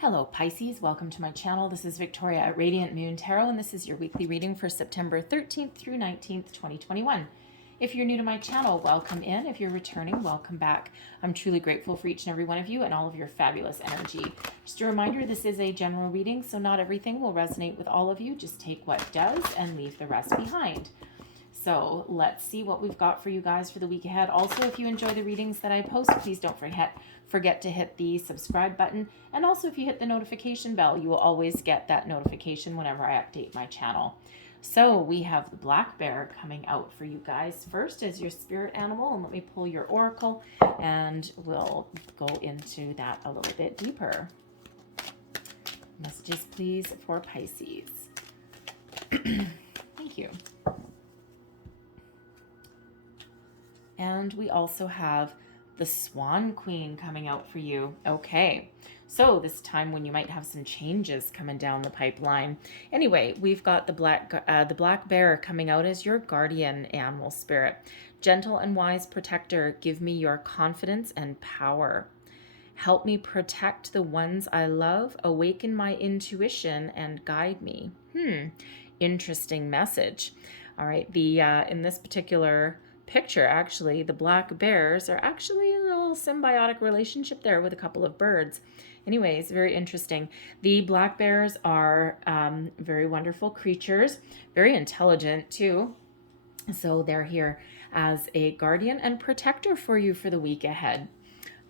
Hello Pisces, welcome to my channel. This is Victoria at Radiant Moon Tarot, and this is your weekly reading for September 13th through 19th, 2021. If you're new to my channel, welcome in. If you're returning, welcome back. I'm truly grateful for each and every one of you and all of your fabulous energy. Just a reminder, this is a general reading, so not everything will resonate with all of you. Just take what does and leave the rest behind. So let's see what we've got for you guys for the week ahead. Also, if you enjoy the readings that I post, please don't forget to hit the subscribe button. And also, if you hit the notification bell, you will always get that notification whenever I update my channel. So we have the black bear coming out for you guys first as your spirit animal. And let me pull your oracle and we'll go into that a little bit deeper. Messages, please, for Pisces. Thank you. And we also have the Swan Queen coming out for you. Okay, so this time when you might have some changes coming down the pipeline. Anyway, we've got the black bear coming out as your guardian animal spirit. Gentle and wise protector, give me your confidence and power. Help me protect the ones I love, awaken my intuition, and guide me. Interesting message. All right, in this particular picture, actually, the black bears are actually in a little symbiotic relationship there with a couple of birds. Anyways, very interesting. The black bears are very wonderful creatures, very intelligent too. So they're here as a guardian and protector for you for the week ahead.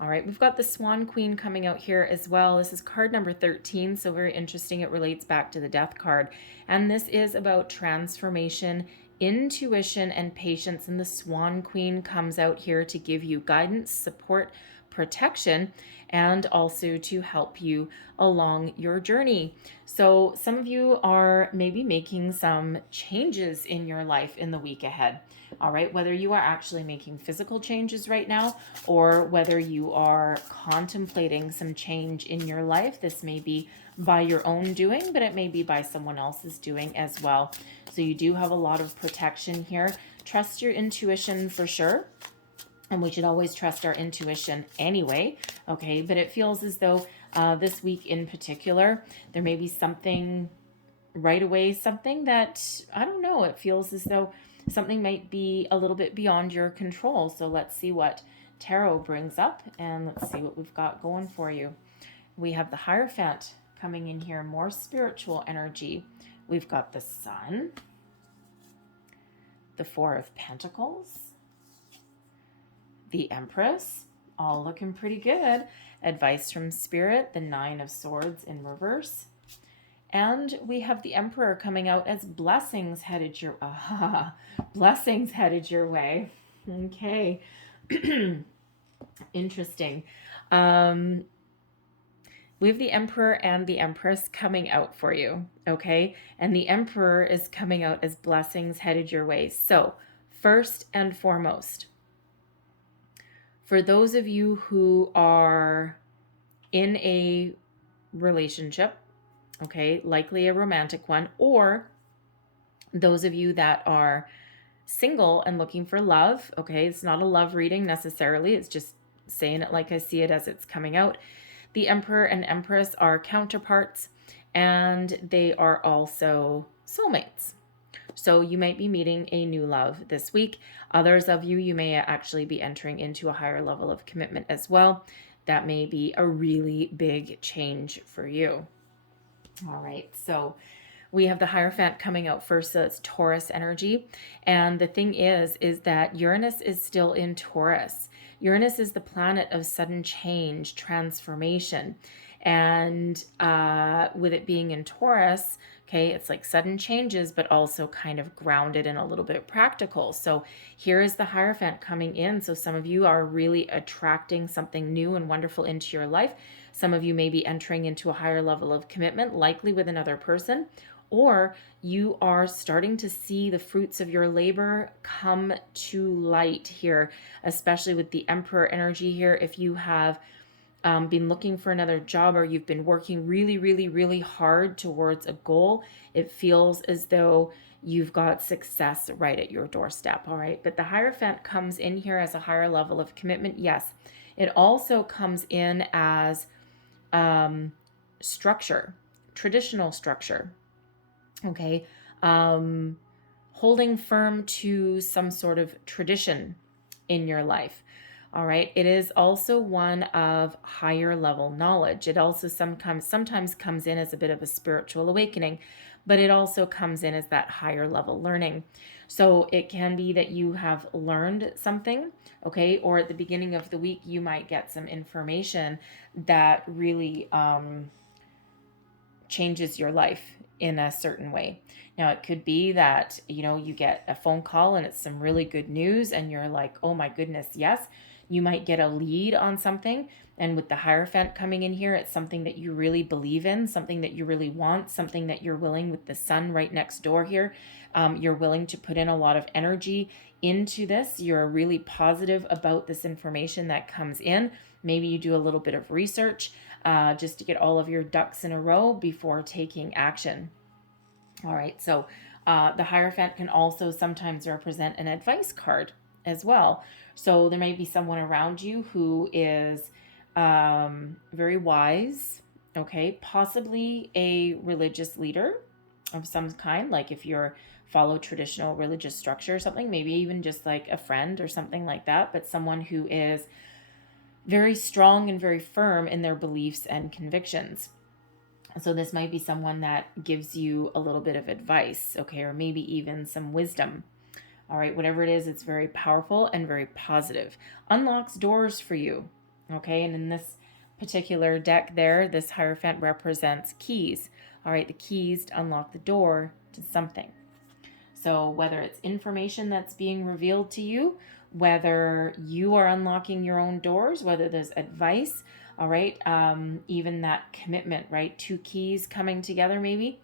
All right, we've got the Swan Queen coming out here as well. This is card number 13, so very interesting. It relates back to the Death card. And this is about transformation, intuition, and patience. And the Swan Queen comes out here to give you guidance, support, protection, and also to help you along your journey. So some of you are maybe making some changes in your life in the week ahead. All right, whether you are actually making physical changes right now or whether you are contemplating some change in your life, this may be by your own doing, but it may be by someone else's doing as well. So you do have a lot of protection here. Trust your intuition for sure. And we should always trust our intuition anyway, okay? But it feels as though this week in particular, there may be something right away, something that, I don't know, it feels as though something might be a little bit beyond your control. So let's see what tarot brings up and let's see what we've got going for you. We have the Hierophant coming in here, more spiritual energy. We've got the Sun, the Four of Pentacles, the Empress, all looking pretty good. Advice from Spirit, the Nine of Swords in reverse. And we have the Emperor coming out as blessings headed your blessings headed your way. Okay. Interesting. We have the Emperor and the Empress coming out for you, okay? And the Emperor is coming out as blessings headed your way. So, first and foremost, for those of you who are in a relationship, okay, likely a romantic one, or those of you that are single and looking for love, okay, it's not a love reading necessarily, it's just saying it like I see it as it's coming out. The Emperor and Empress are counterparts, and they are also soulmates. So you might be meeting a new love this week. Others of you may actually be entering into a higher level of commitment as well. That may be a really big change for you. All right, so we have the Hierophant coming out first, so it's Taurus energy. And the thing is that Uranus is still in Taurus. Uranus is the planet of sudden change, transformation. And with it being in Taurus, okay, it's like sudden changes, but also kind of grounded and a little bit practical. So here is the Hierophant coming in. So some of you are really attracting something new and wonderful into your life. Some of you may be entering into a higher level of commitment, likely with another person, or you are starting to see the fruits of your labor come to light here, especially with the Emperor energy here. If you have been looking for another job or you've been working really, really, really hard towards a goal, it feels as though you've got success right at your doorstep, all right? But the Hierophant comes in here as a higher level of commitment, yes. It also comes in as structure, traditional structure. Okay. Holding firm to some sort of tradition in your life. All right. It is also one of higher level knowledge. It also sometimes comes in as a bit of a spiritual awakening, but it also comes in as that higher level learning. So it can be that you have learned something, okay, or at the beginning of the week, you might get some information that really changes your life in a certain way. Now, it could be that, you get a phone call and it's some really good news and you're like, oh my goodness, yes. You might get a lead on something. And with the Hierophant coming in here, it's something that you really believe in, something that you really want, something that you're willing, with the sun right next door here, you're willing to put in a lot of energy into this. You're really positive about this information that comes in. Maybe you do a little bit of research just to get all of your ducks in a row before taking action. All right, so the Hierophant can also sometimes represent an advice card as well. So there may be someone around you who is very wise, okay, possibly a religious leader of some kind, like if you're follow traditional religious structure or something, maybe even just like a friend or something like that, but someone who is very strong and very firm in their beliefs and convictions. So this might be someone that gives you a little bit of advice, okay, or maybe even some wisdom. All right, whatever it is, it's very powerful and very positive. Unlocks doors for you, okay? And in this particular deck there, this Hierophant represents keys. All right, the keys to unlock the door to something. So whether it's information that's being revealed to you, whether you are unlocking your own doors, whether there's advice, all right, even that commitment, right? Two keys coming together maybe.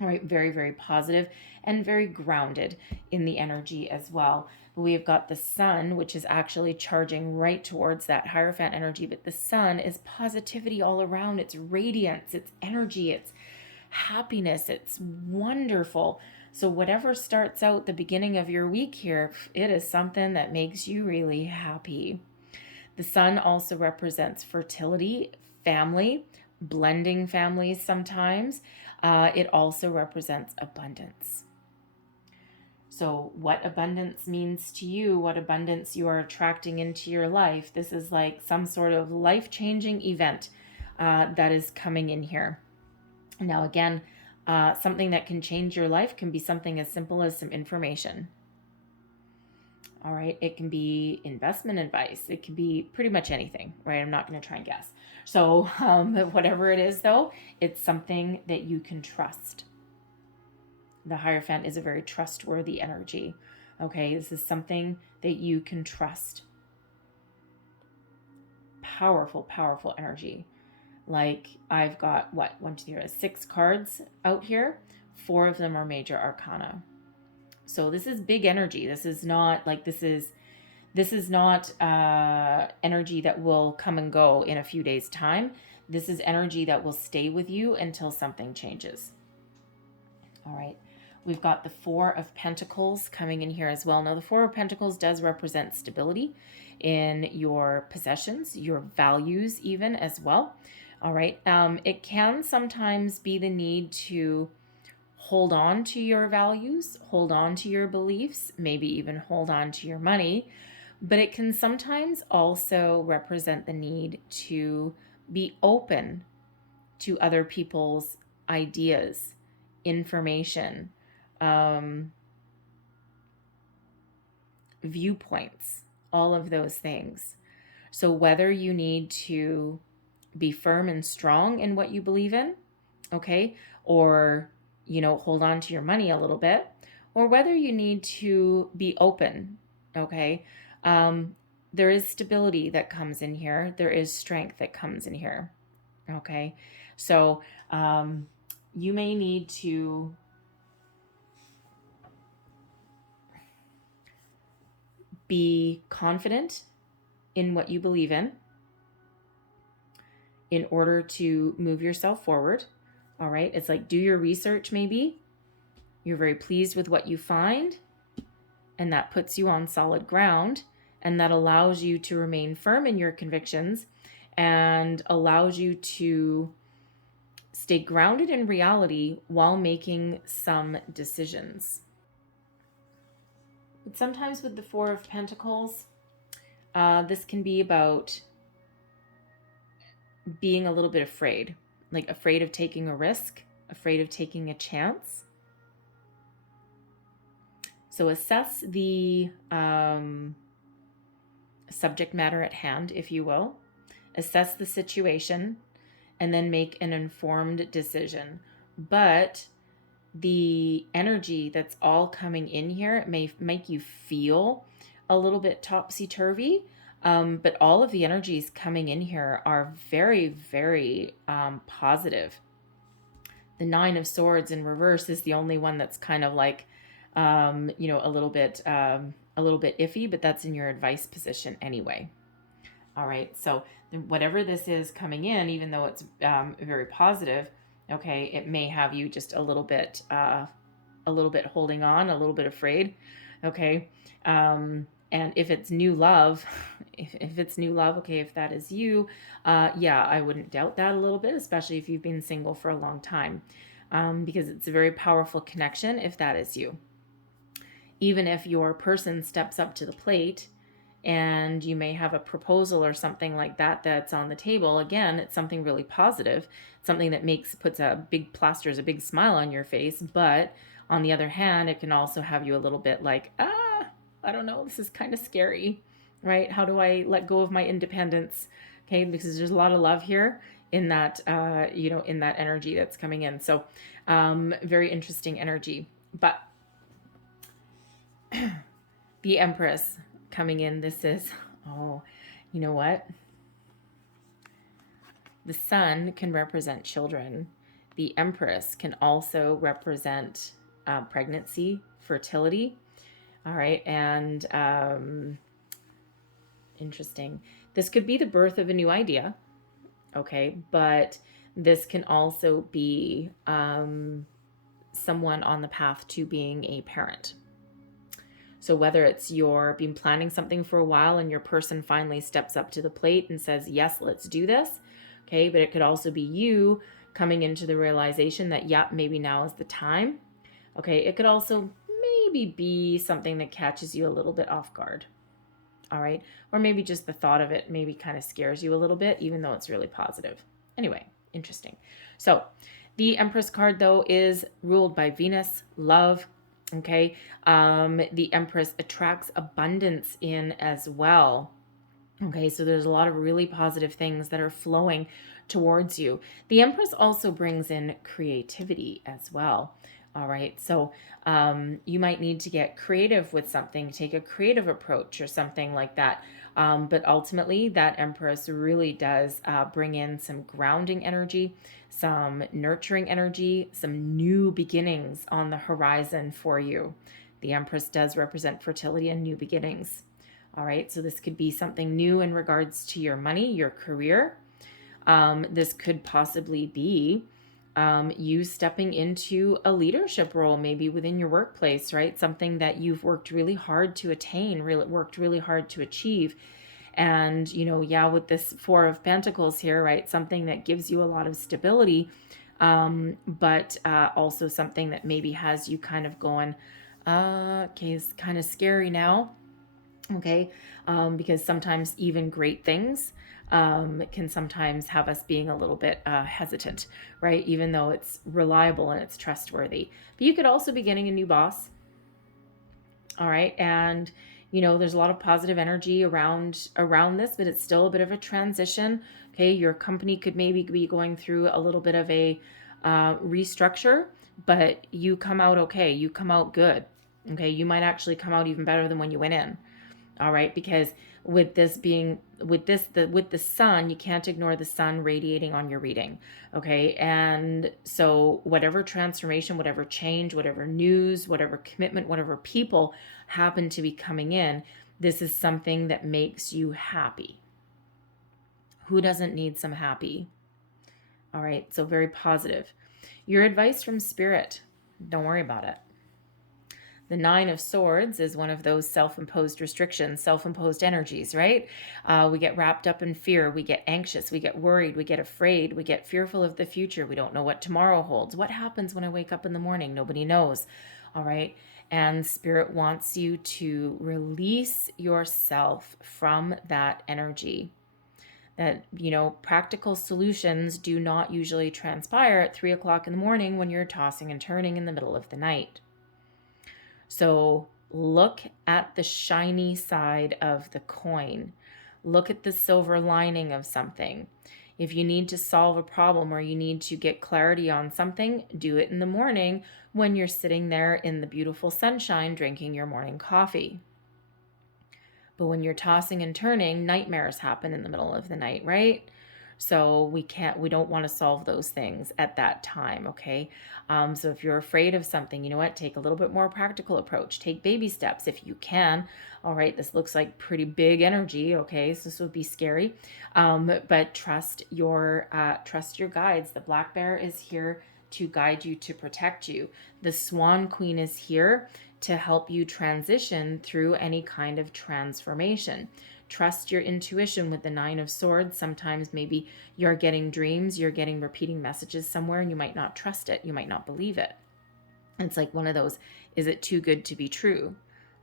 All right, very, very positive and very grounded in the energy as well. But we have got the sun, which is actually charging right towards that Hierophant energy. But the sun is positivity all around. It's radiance, it's energy, it's happiness. It's wonderful. So whatever starts out the beginning of your week here, it is something that makes you really happy. The sun also represents fertility, family, blending families sometimes. It also represents abundance. So what abundance means to you, what abundance you are attracting into your life, this is like some sort of life-changing event that is coming in here. Now, again, something that can change your life can be something as simple as some information. All right, it can be investment advice. It can be pretty much anything, right? I'm not going to try and guess. So whatever it is, though, it's something that you can trust. The Hierophant is a very trustworthy energy. Okay, this is something that you can trust. Powerful, powerful energy. Like I've got, 6 cards out here. 4 of them are major arcana. So this is big energy. This is not energy that will come and go in a few days' time. This is energy that will stay with you until something changes. All right. We've got the 4 of Pentacles coming in here as well. Now, the 4 of Pentacles does represent stability in your possessions, your values even as well. All right. It can sometimes be the need to hold on to your values, hold on to your beliefs, maybe even hold on to your money. But it can sometimes also represent the need to be open to other people's ideas, information, viewpoints, all of those things. So whether you need to be firm and strong in what you believe in, okay, or hold on to your money a little bit, or whether you need to be open, okay? There is stability that comes in here. There is strength that comes in here, okay? So you may need to be confident in what you believe in order to move yourself forward. All right, it's like do your research maybe. You're very pleased with what you find, and that puts you on solid ground, and that allows you to remain firm in your convictions and allows you to Stay grounded in reality while making some decisions. But sometimes with the Four of Pentacles, this can be about being a little bit afraid, like afraid of taking a risk, afraid of taking a chance. So assess the subject matter at hand, if you will. Assess the situation and then make an informed decision. But the energy that's all coming in here may make you feel a little bit topsy-turvy, but all of the energies coming in here are very, very positive. The Nine of Swords in reverse is the only one that's kind of like, a little bit iffy, but that's in your advice position anyway. All right, so whatever this is coming in, even though it's very positive, okay, it may have you just a little bit holding on, a little bit afraid, okay. And if it's new love, if it's new love, okay, if that is you, yeah, I wouldn't doubt that a little bit, especially if you've been single for a long time, because it's a very powerful connection if that is you. Even if your person steps up to the plate and you may have a proposal or something like that that's on the table, again, it's something really positive, something that puts a big smile on your face. But on the other hand, it can also have you a little bit like, I don't know, this is kind of scary, right? How do I let go of my independence? Okay, because there's a lot of love here in that, in that energy that's coming in. So very interesting energy. But the Empress coming in, this is, you know what? The Sun can represent children. The Empress can also represent pregnancy, fertility. All right, and interesting. This could be the birth of a new idea, okay, but this can also be someone on the path to being a parent. So whether it's you've been planning something for a while and your person finally steps up to the plate and says, yes, let's do this, okay, but it could also be you coming into the realization that, yeah, maybe now is the time, okay. It could also maybe be something that catches you a little bit off guard, all right, or maybe just the thought of it maybe kind of scares you a little bit, even though it's really positive. Anyway, interesting. So the Empress card, though, is ruled by Venus, love, okay. The Empress attracts abundance in as well, okay. So there's a lot of really positive things that are flowing towards you. The Empress also brings in creativity as well. All right, so you might need to get creative with something, take a creative approach or something like that. But ultimately, that Empress really does bring in some grounding energy, some nurturing energy, some new beginnings on the horizon for you. The Empress does represent fertility and new beginnings. All right, so this could be something new in regards to your money, your career. This could possibly be you stepping into a leadership role, maybe within your workplace, right? Something that you've worked really hard to attain, worked really hard to achieve. And, with this Four of Pentacles here, right? Something that gives you a lot of stability, but also something that maybe has you kind of going, okay, it's kind of scary now, okay? Because sometimes even great things can sometimes have us being a little bit hesitant, right? Even though it's reliable and it's trustworthy. But you could also be getting a new boss, all right? And, there's a lot of positive energy around this, but it's still a bit of a transition, okay? Your company could maybe be going through a little bit of a restructure, but you come out okay. You come out good, okay? You might actually come out even better than when you went in. All right, because with the sun, you can't ignore the sun radiating on your reading, okay? And so whatever transformation, whatever change, whatever news, whatever commitment, whatever people happen to be coming in, this is something that makes you happy. Who doesn't need some happy? All right, so very positive. Your advice from Spirit, don't worry about it. The Nine of Swords is one of those self-imposed restrictions, self-imposed energies, right? We get wrapped up in fear. We get anxious. We get worried. We get afraid. We get fearful of the future. We don't know what tomorrow holds. What happens when I wake up in the morning? Nobody knows. All right. And Spirit wants you to release yourself from that energy. That, practical solutions do not usually transpire at 3 o'clock in the morning when you're tossing and turning in the middle of the night. So look at the shiny side of the coin. Look at the silver lining of something. If you need to solve a problem or you need to get clarity on something, do it in the morning when you're sitting there in the beautiful sunshine drinking your morning coffee. But when you're tossing and turning, nightmares happen in the middle of the night, right? So we don't want to solve those things at that time, okay? So if you're afraid of something, you know what? Take a little bit more practical approach. Take baby steps if you can. All right, this looks like pretty big energy, okay? So this would be scary, but trust your guides. The black bear is here to guide you, to protect you. The Swan Queen is here to help you transition through any kind of transformation. Trust your intuition with the Nine of Swords. Sometimes maybe you're getting dreams, you're getting repeating messages somewhere, and you might not trust it. You might not believe it. It's like one of those, is it too good to be true?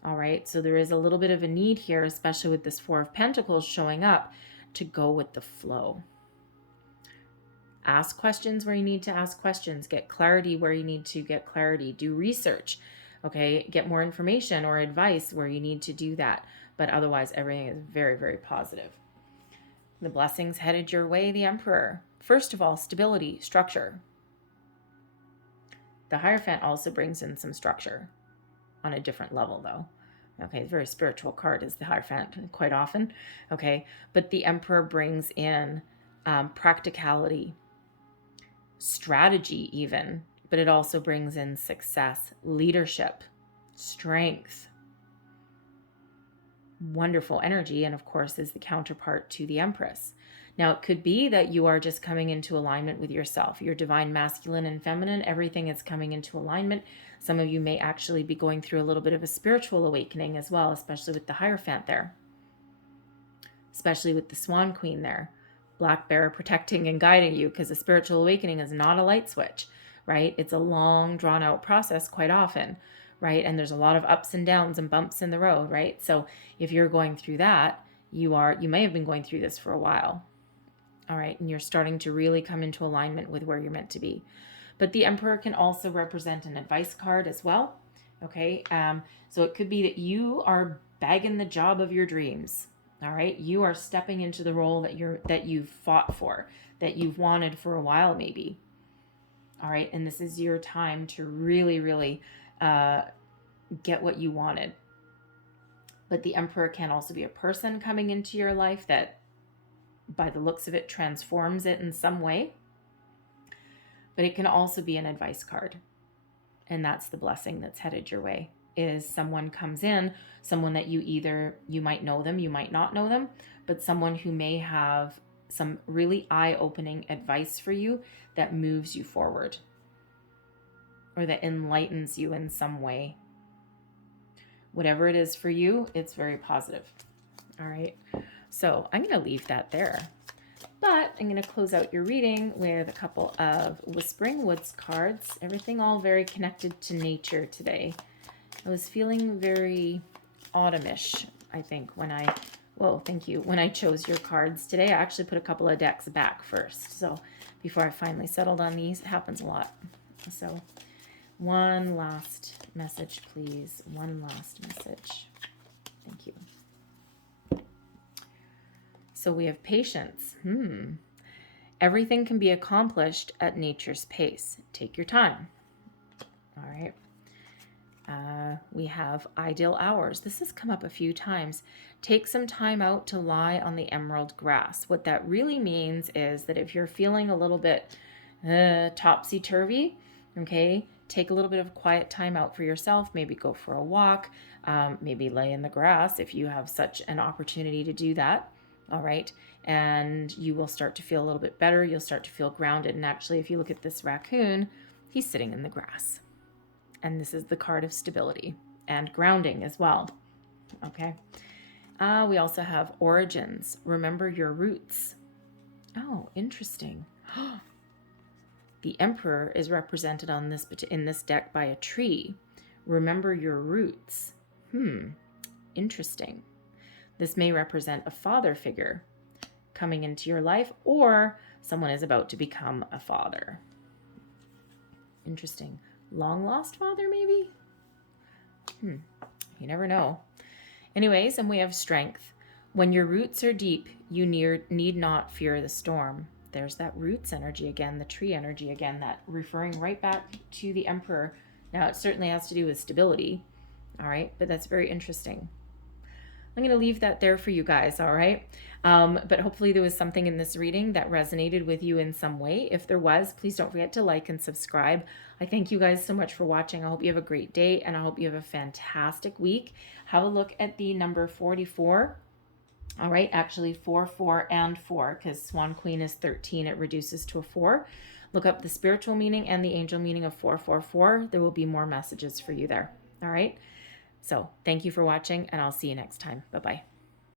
All right, so there is a little bit of a need here, especially with this Four of Pentacles showing up, to go with the flow. Ask questions where you need to ask questions. Get clarity where you need to get clarity. Do research, okay? Get more information or advice where you need to do that. But otherwise, everything is very, very positive. The blessings headed your way, the Emperor. First of all, stability, structure. The Hierophant also brings in some structure on a different level, though. Okay, very spiritual card is the Hierophant quite often. Okay, but the Emperor brings in practicality, strategy even, but it also brings in success, leadership, strength. Wonderful energy, and of course is the counterpart to the Empress. Now it could be that you are just coming into alignment with yourself, your divine masculine and feminine, everything is coming into alignment. Some of you may actually be going through a little bit of a spiritual awakening as well, especially with the Hierophant there, especially with the Swan Queen there. Black bear protecting and guiding you, because a spiritual awakening is not a light switch, right? It's a long drawn out process quite often, right? And there's a lot of ups and downs and bumps in the road, right? So if you're going through that, you may have been going through this for a while, all right? And you're starting to really come into alignment with where you're meant to be. But the Emperor can also represent an advice card as well, okay? So it could be that you are bagging the job of your dreams, all right? You are stepping into the role that you've fought for, that you've wanted for a while maybe, all right? And this is your time to really, really get what you wanted. But the Emperor can also be a person coming into your life that, by the looks of it, transforms it in some way. But it can also be an advice card. And that's the blessing that's headed your way, is someone comes in, someone that you might know them, you might not know them, but someone who may have some really eye-opening advice for you that moves you forward or that enlightens you in some way. Whatever it is for you, it's very positive. All right. So I'm going to leave that there. But I'm going to close out your reading with a couple of Whispering Woods cards. Everything all very connected to nature today. I was feeling very autumnish, I think, when I chose your cards today. I actually put a couple of decks back first. So before I finally settled on these, it happens a lot. So one last message, please. One last message. Thank you. So we have patience. Everything can be accomplished at nature's pace. Take your time. All right. We have ideal hours. This has come up a few times. Take some time out to lie on the emerald grass. What that really means is that if you're feeling a little bit topsy-turvy, okay, take a little bit of quiet time out for yourself. Maybe go for a walk. Maybe lay in the grass if you have such an opportunity to do that. All right. And you will start to feel a little bit better. You'll start to feel grounded. And actually, if you look at this raccoon, he's sitting in the grass. And this is the card of stability. and grounding as well. Okay. We also have origins. Remember your roots. Oh, interesting. The Emperor is represented on in this deck by a tree. Remember your roots. Interesting. This may represent a father figure coming into your life, or someone is about to become a father. Interesting. Long lost father, maybe? You never know. Anyways, and we have strength. When your roots are deep, you need not fear the storm. There's that roots energy again, the tree energy again, that referring right back to the Emperor. Now, it certainly has to do with stability, all right? But that's very interesting. I'm going to leave that there for you guys, all right? But hopefully there was something in this reading that resonated with you in some way. If there was, please don't forget to like and subscribe. I thank you guys so much for watching. I hope you have a great day, and I hope you have a fantastic week. Have a look at the number 44. All right, actually 4, 4, and 4, because Swan Queen is 13. It reduces to a 4. Look up the spiritual meaning and the angel meaning of 444. There will be more messages for you there. All right. So thank you for watching, and I'll see you next time. Bye-bye.